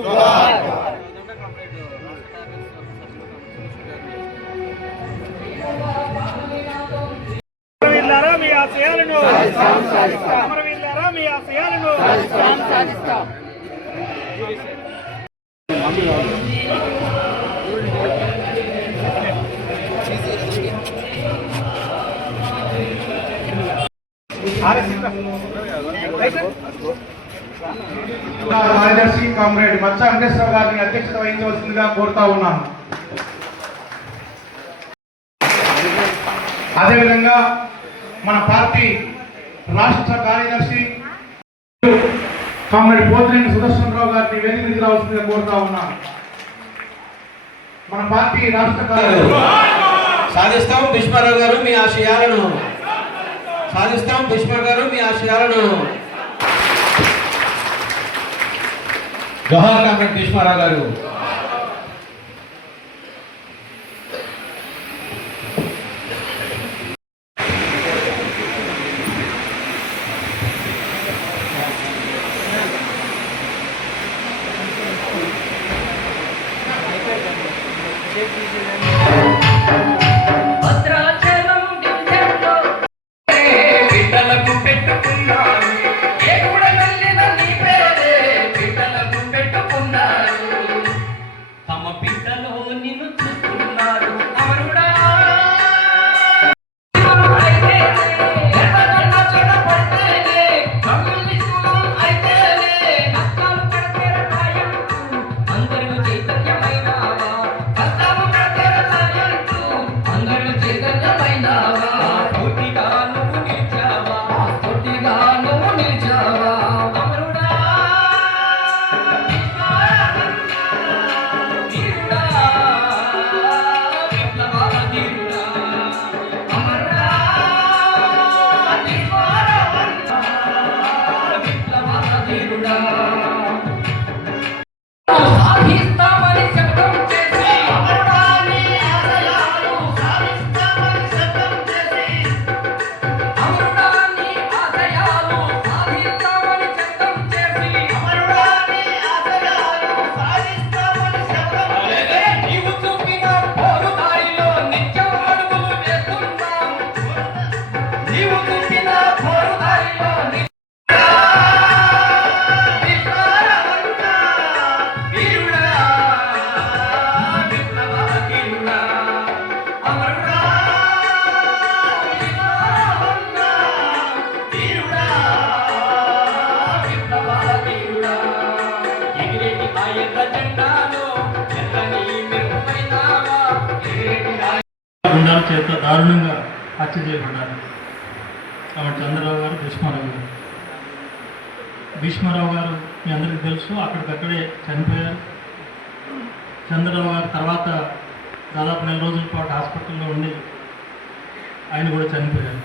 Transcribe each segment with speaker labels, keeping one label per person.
Speaker 1: భీష్మరావు గారు అమరవీరులారా మీ ఆశయాలను అమరవీరులారా మీ ఆశయాలను
Speaker 2: కార్యదర్శి కామ్రేడ్ మచ్చ వెంకటేశ్వర గారిని అధ్యక్షత వహించవలసిందిగా కోరుతా ఉన్నాను. అదేవిధంగా మన పార్టీ రాష్ట్ర కార్యదర్శి కామ్రేడ్ పోతినేని సుదర్శనరావు గారిని వేదికకి రావాల్సిందిగా కోరుతా ఉన్నాను. మన పార్టీ రాష్ట్ర కార్యదర్శి
Speaker 3: సాధిస్తాం భీష్మారావు గారు మీ ఆశయాలను. సాధిస్తాం భీష్మ గారు మీ ఆశయాలను. జవహర్ కామ్రేడ్ భీష్మారావు గారు.
Speaker 4: గుండాల చేత దారుణంగా హత్య చేయబడ్డారు చంద్రరావు గారు భీష్మారావు గారు. భీష్మారావు గారు మీ అందరికీ తెలుసు అక్కడికక్కడే చనిపోయారు. చంద్రరావు గారు తర్వాత దాదాపు నెల రోజుల పాటు హాస్పిటల్లో ఉండి ఆయన కూడా చనిపోయారు.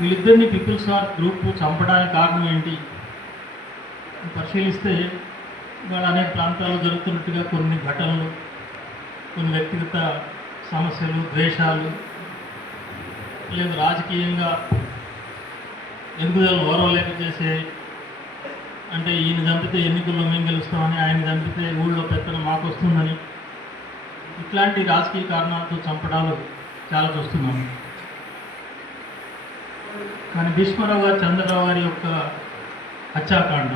Speaker 4: వీళ్ళిద్దరిని పీపుల్స్ వార్ గ్రూప్ చంపడానికి కారణం ఏంటి? పరిశీలిస్తే ఇవాళ అనేక ప్రాంతాల్లో జరుగుతున్నట్టుగా కొన్ని ఘటనలు కొన్ని వ్యక్తిగత సమస్యలు ద్వేషాలు లేదు రాజకీయంగా ఎదుగుదల ఓరవలేక చేసే అంటే ఈయన చంపితే ఎన్నికల్లో మేము గెలుస్తామని ఆయన చంపితే ఊళ్ళో పెత్తనం మాకు వస్తుందని ఇట్లాంటి రాజకీయ కారణాలతో చంపడాలు చాలా చూస్తున్నాం. కానీ భీష్మరావు గారు చంద్రరావు గారి యొక్క హత్యాకాండ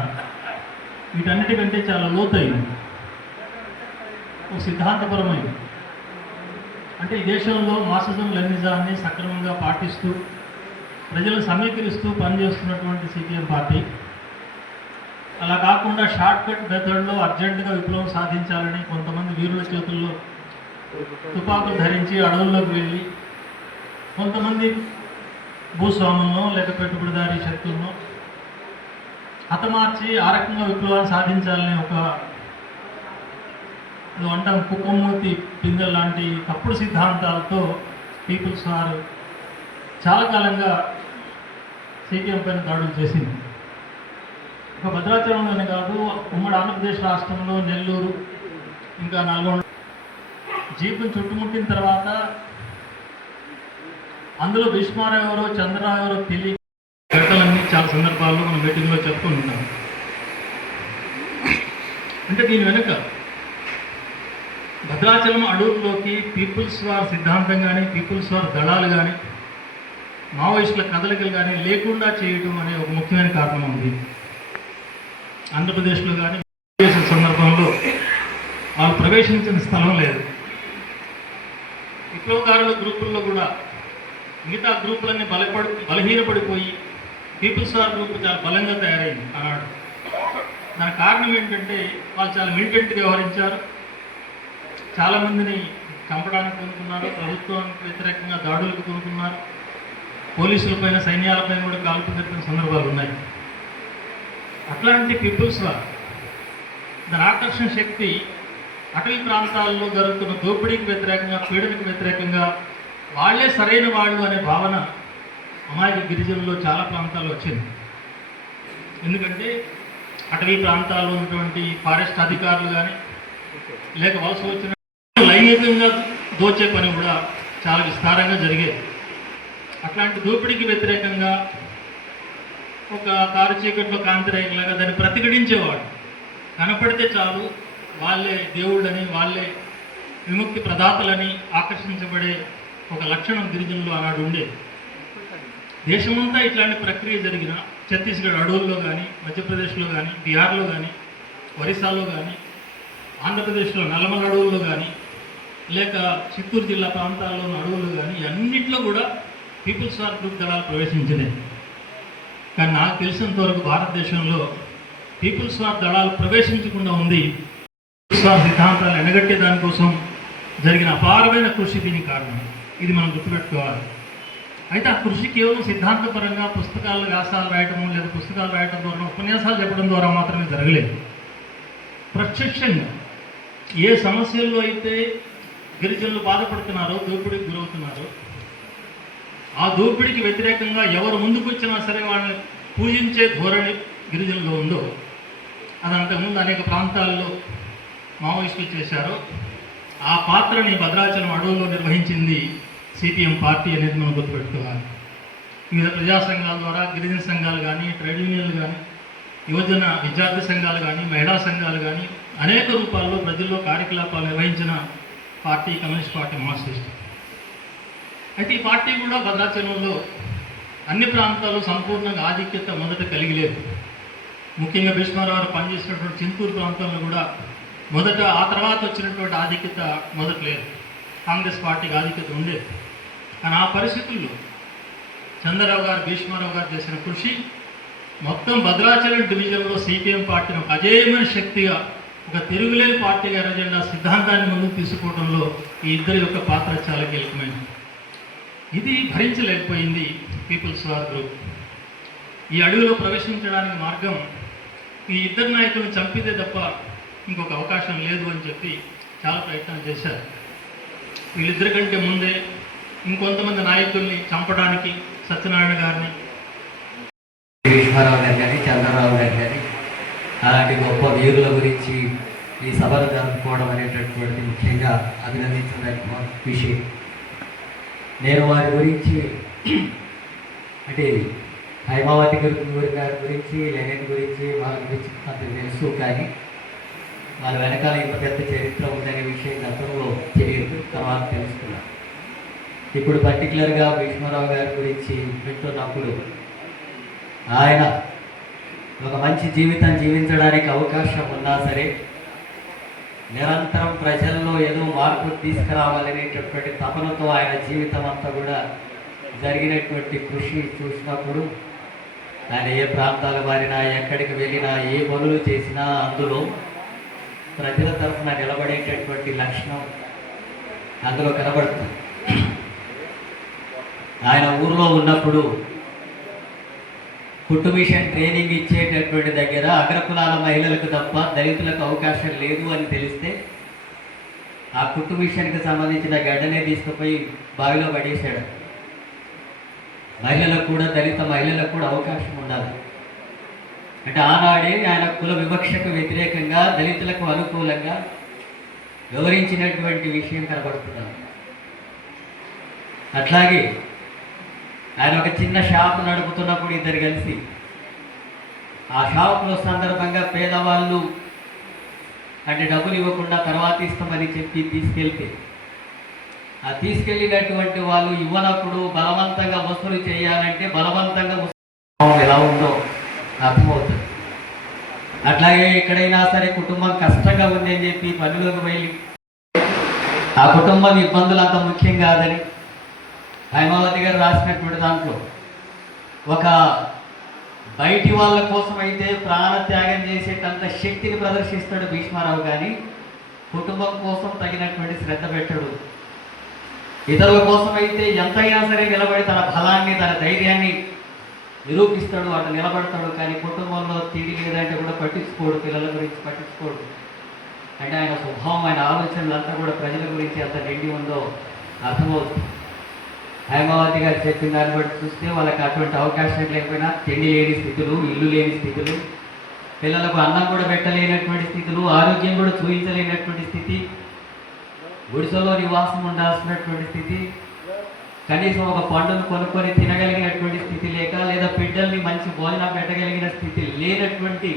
Speaker 4: వీటన్నిటికంటే చాలా లోతైంది ఒక సిద్ధాంతపరమైనది. అంటే ఈ దేశంలో మాసజం లెనిజాన్ని సక్రమంగా పాటిస్తూ ప్రజలు సమీకరిస్తూ పనిచేస్తున్నటువంటి సిపిఎం పార్టీ. అలా కాకుండా షార్ట్ కట్ మెథడ్లో అర్జెంటుగా విప్లవం సాధించాలని కొంతమంది వీరుల చేతుల్లో తుపాకులు ధరించి అడవుల్లోకి వెళ్ళి కొంతమంది భూస్వాములను లేక పెట్టుబడిదారీ శక్తులను హతమార్చి ఆ రకంగా విప్లవాన్ని సాధించాలని ఒక అంటాం కుక్కమూర్తి పిందెల లాంటి తప్పుడు సిద్ధాంతాలతో పీపుల్స్ వారు చాలా కాలంగా సిపిఎం పైన దాడులు చేసింది. ఒక భద్రాచలంలోనే కాదు ఉమ్మడి ఆంధ్రప్రదేశ్ రాష్ట్రంలో నెల్లూరు ఇంకా నల్గొండ. జీపును చుట్టుముట్టిన తర్వాత అందులో భీష్మారావు ఎవరో చంద్రరావు ఎవరో తెలియ ఘటనలన్నీ చాలా సందర్భాల్లో మనం మీటింగ్లో చెప్పుకుంటున్నాం అంటే దీని వెనుక భద్రాచలం అడవుల్లోకి పీపుల్స్ వార్ సిద్ధాంతం కానీ పీపుల్స్ వార్ దళాలు కానీ మావోయిస్టుల కదలికలు కానీ లేకుండా చేయటం అనే ఒక ముఖ్యమైన కారణం ఉంది. ఆంధ్రప్రదేశ్లో కానీ సందర్భంలో వాళ్ళు ప్రవేశించిన స్థలం లేదు. విప్లవకారుల గ్రూపుల్లో కూడా మిగతా గ్రూపులన్నీ బలపడి బలహీనపడిపోయి పీపుల్స్ వార్ గ్రూప్ చాలా బలంగా తయారైంది ఆనాడు. దానికి కారణం ఏంటంటే వాళ్ళు చాలా మిలిటెంట్గా వ్యవహరించారు. చాలామందిని చంపడానికి కోరుకున్నారు ప్రభుత్వానికి వ్యతిరేకంగా దాడులకు కోరుకున్నారు పోలీసులపైన సైన్యాలపైన కూడా కాల్పు జరిపిన సందర్భాలు ఉన్నాయి. అట్లాంటి పీపుల్స్ దాని ఆకర్షణ శక్తి అటవీ ప్రాంతాల్లో జరుగుతున్న దోపిడీకి వ్యతిరేకంగా పీడనకు వ్యతిరేకంగా వాళ్ళే సరైన వాళ్ళు అనే భావన అమాయక గిరిజనుల్లో చాలా ప్రాంతాల్లో వచ్చింది. ఎందుకంటే అటవీ ప్రాంతాల్లో ఉన్నటువంటి ఫారెస్ట్ అధికారులు కానీ లేక వలస వచ్చిన లైంగికంగా దోచే పని కూడా చాలా విస్తారంగా జరిగేది. అట్లాంటి దోపిడీకి వ్యతిరేకంగా ఒక కారు చీకట్లో కాంతిరేఖలాగా దాన్ని ప్రతిఘటించేవాడు. కనపడితే చాలు వాళ్ళే దేవుళ్ళని వాళ్ళే విముక్తి ప్రదాతలని ఆకర్షించబడే ఒక లక్షణం గిరిజనులు ఆనాడు ఉండేది. దేశమంతా ఇట్లాంటి ప్రక్రియ జరిగిన ఛత్తీస్గఢ్ అడవుల్లో కానీ మధ్యప్రదేశ్లో కానీ బీహార్లో కానీ ఒరిస్సాలో కానీ ఆంధ్రప్రదేశ్లో నల్లమల అడవుల్లో కానీ లేక చిత్తూరు జిల్లా ప్రాంతాల్లో ఉన్న కానీ అన్నింటిలో కూడా పీపుల్స్ ఆర్ గ్రూప్ దళాలు ప్రవేశించినాయి కానీ నాకు తెలిసినంత వరకు భారతదేశంలో పీపుల్స్ వార్ దళాలు ప్రవేశించకుండా ఉంది. పీపుల్స్ వార్ సిద్ధాంతాలు ఎనగట్టే దానికోసం జరిగిన అపారమైన కృషి దీనికి కారణం. ఇది మనం గుర్తుపెట్టుకోవాలి. అయితే ఆ కృషి కేవలం సిద్ధాంతపరంగా పుస్తకాలు వ్యాసాలు రాయటము లేదా పుస్తకాలు రాయటం ద్వారా ఉపన్యాసాలు చెప్పడం ద్వారా మాత్రమే జరగలేదు. ప్రత్యక్షంగా ఏ సమస్యల్లో అయితే గిరిజనులు బాధపడుతున్నారో దోపిడీకి గురవుతున్నారు. ఆ దోపిడీకి వ్యతిరేకంగా ఎవరు ముందుకు వచ్చినా సరే వాళ్ళని పూజించే ధోరణి గిరిజనుల్లో ఉందో అది అంతకుముందు అనేక ప్రాంతాల్లో మావోయిస్టులు చేశారో. ఆ పాత్రని భద్రాచలం అడవుల్లో నిర్వహించింది సిపిఎం పార్టీ అనేది మనం గుర్తుపెట్టుకోవాలి. వివిధ ప్రజా సంఘాల ద్వారా గిరిజన సంఘాలు కానీ ట్రేడ్ యూనియన్లు కానీ యువజన విద్యార్థి సంఘాలు కానీ మహిళా సంఘాలు కానీ అనేక రూపాల్లో ప్రజల్లో కార్యకలాపాలు నిర్వహించిన పార్టీ కమ్యూనిస్ట్ పార్టీ మార్క్సిస్ట్ అయితే ఈ పార్టీ కూడా భద్రాచలంలో అన్ని ప్రాంతాల్లో సంపూర్ణంగా ఆధిక్యత మొదట కలిగి లేదు ముఖ్యంగా భీష్మారావు గారు పనిచేసినటువంటి చింతూరు ప్రాంతంలో కూడా మొదట ఆ తర్వాత వచ్చినటువంటి ఆధిక్యత మొదట లేదు. కాంగ్రెస్ పార్టీకి ఆధిక్యత ఉండేది. కానీ ఆ పరిస్థితుల్లో చంద్రరావు గారు భీష్మారావు గారు చేసిన కృషి మొత్తం భద్రాచలం డివిజన్లో సిపిఎం పార్టీని ఒక అజేయమైన శక్తిగా ఒక తిరుగులేని పార్టీ ఎర్రజెండా సిద్ధాంతాన్ని ముందుకు తీసుకోవడంలో ఈ ఇద్దరి యొక్క పాత్ర చాలా కీలకమైనది. ఇది భరించలేకపోయింది పీపుల్స్ వార్ గ్రూప్ ఈ అడుగులో ప్రవేశించడానికి మార్గం ఈ ఇద్దరు నాయకులను చంపితే తప్ప ఇంకొక అవకాశం లేదు అని చెప్పి చాలా ప్రయత్నాలు చేశారు. వీళ్ళిద్దరి కంటే ముందే ఇంకొంతమంది నాయకుల్ని చంపడానికి సత్యనారాయణ గారిని
Speaker 5: గారు కానీ చంద్రరావు గారు అలాంటి గొప్ప వీరుల గురించి ఈ సభలు జరుపుకోవడం అనేటటువంటి ముఖ్యంగా అభినందించదగ్గ విషయం. నేను వారి గురించి అంటే హైమావతి గురి గారి గురించి లెనిన్ గురించి వాళ్ళ గురించి అంత తెలుసు కానీ వాళ్ళ వెనకాల ఇంత పెద్ద చరిత్ర ఉందనే విషయం గతంలో తెలియదు తర్వాత తెలుసుకున్నాను ఇప్పుడు పర్టికులర్గా భీష్మారావు గారి గురించి వింటున్నప్పుడు ఆయన ఒక మంచి జీవితం జీవించడానికి అవకాశం ఉన్నా సరే నిరంతరం ప్రజల్లో ఏదో మార్పు తీసుకురావాలనేటటువంటి తపనతో ఆయన జీవితం అంతా కూడా జరిగినటువంటి కృషి చూసినప్పుడు ఆయన ఏ ప్రాంతాలు మారినా ఎక్కడికి వెళ్ళినా ఏ పనులు చేసినా అందులో ప్రజల తరఫున నిలబడేటటువంటి లక్షణం అందులో కనబడుతుంది. ఆయన ఊర్లో ఉన్నప్పుడు కుట్టు మిషన్ ట్రైనింగ్ ఇచ్చేటటువంటి దగ్గర అగ్రకులాల మహిళలకు తప్ప దళితులకు అవకాశం లేదు అని తెలిస్తే ఆ కుట్టు మిషన్కి సంబంధించిన గడ్డనే తీసుకుపోయి బావిలో పడేశాడు. మహిళలకు కూడా దళిత మహిళలకు కూడా అవకాశం ఉండాలి. అంటే ఆనాడే ఆయన కుల వివక్షకు వ్యతిరేకంగా దళితులకు అనుకూలంగా వివరించినటువంటి విషయం కనబడుతున్నాను అట్లాగే ఆయన ఒక చిన్న షాప్ నడుపుతున్నప్పుడు ఇద్దరు కలిసి. ఆ షాపులో సందర్భంగా పేదవాళ్ళు అంటే డబ్బులు ఇవ్వకుండా తర్వాత ఇస్తామని చెప్పి తీసుకెళ్తే. ఆ తీసుకెళ్ళినటువంటి వాళ్ళు ఇవ్వనప్పుడు బలవంతంగా వసూలు చేయాలంటే బలవంతంగా ఎలా ఉందో అర్థమవుతుంది. అట్లాగే ఎక్కడైనా సరే కుటుంబం కష్టంగా ఉంది అని చెప్పి పనిలోకి వెళ్ళి. ఆ కుటుంబం ఇబ్బందులు అంత ముఖ్యం కాదని హైమావతి గారు రాసినటువంటి దాంట్లో ఒక బయటి వాళ్ళ కోసం అయితే ప్రాణత్యాగం చేసేటంత శక్తిని ప్రదర్శిస్తాడు భీష్మారావు కానీ కుటుంబం కోసం తగినటువంటి శ్రద్ధ పెట్టడు. ఇతరుల కోసం అయితే ఎంతైనా సరే నిలబడి తన బలాన్ని తన ధైర్యాన్ని నిరూపిస్తాడు అటు నిలబడతాడు కానీ కుటుంబంలో తిండి లేదంటే కూడా పట్టించుకోడు పిల్లల గురించి పట్టించుకోడు. అంటే ఆయన స్వభావం ఆయన ఆలోచనలు అంతా కూడా ప్రజల గురించి ఎంత నిండి ఉందో అర్థమవుతుంది. హైమావతి గారు చెప్పిన దాన్ని బట్టి చూస్తే వాళ్ళకి అటువంటి అవకాశం లేకపోయినా తిండి లేని స్థితులు ఇల్లు లేని స్థితులు పిల్లలకు అన్నం కూడా పెట్టలేనటువంటి స్థితులు ఆరోగ్యం కూడా చూపించలేనటువంటి స్థితి గుడిసెలో నివాసం ఉండాల్సినటువంటి స్థితి కనీసం ఒక పండును కొనుక్కొని తినగలిగినటువంటి స్థితి లేక లేదా బిడ్డల్ని మంచి భోజనం పెట్టగలిగిన స్థితి లేనటువంటి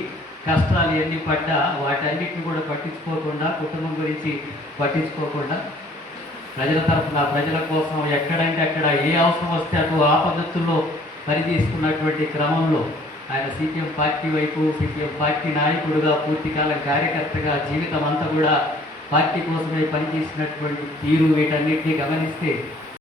Speaker 5: కష్టాలు ఎన్ని పడ్డా వాటన్నిటిని కూడా పట్టించుకోకుండా కుటుంబం గురించి పట్టించుకోకుండా ప్రజల తరఫున ప్రజల కోసం ఎక్కడంటే అక్కడ ఏ అవసరం వస్తే అటు ఆ పద్ధతుల్లో పనిచేసుకున్నటువంటి క్రమంలో ఆయన సిపిఎం పార్టీ వైపు సిపిఎం పార్టీ నాయకుడుగా పూర్తికాలం కార్యకర్తగా జీవితం అంతా కూడా పార్టీ కోసమే పనిచేసినటువంటి తీరు వీటన్నిటినీ గమనిస్తే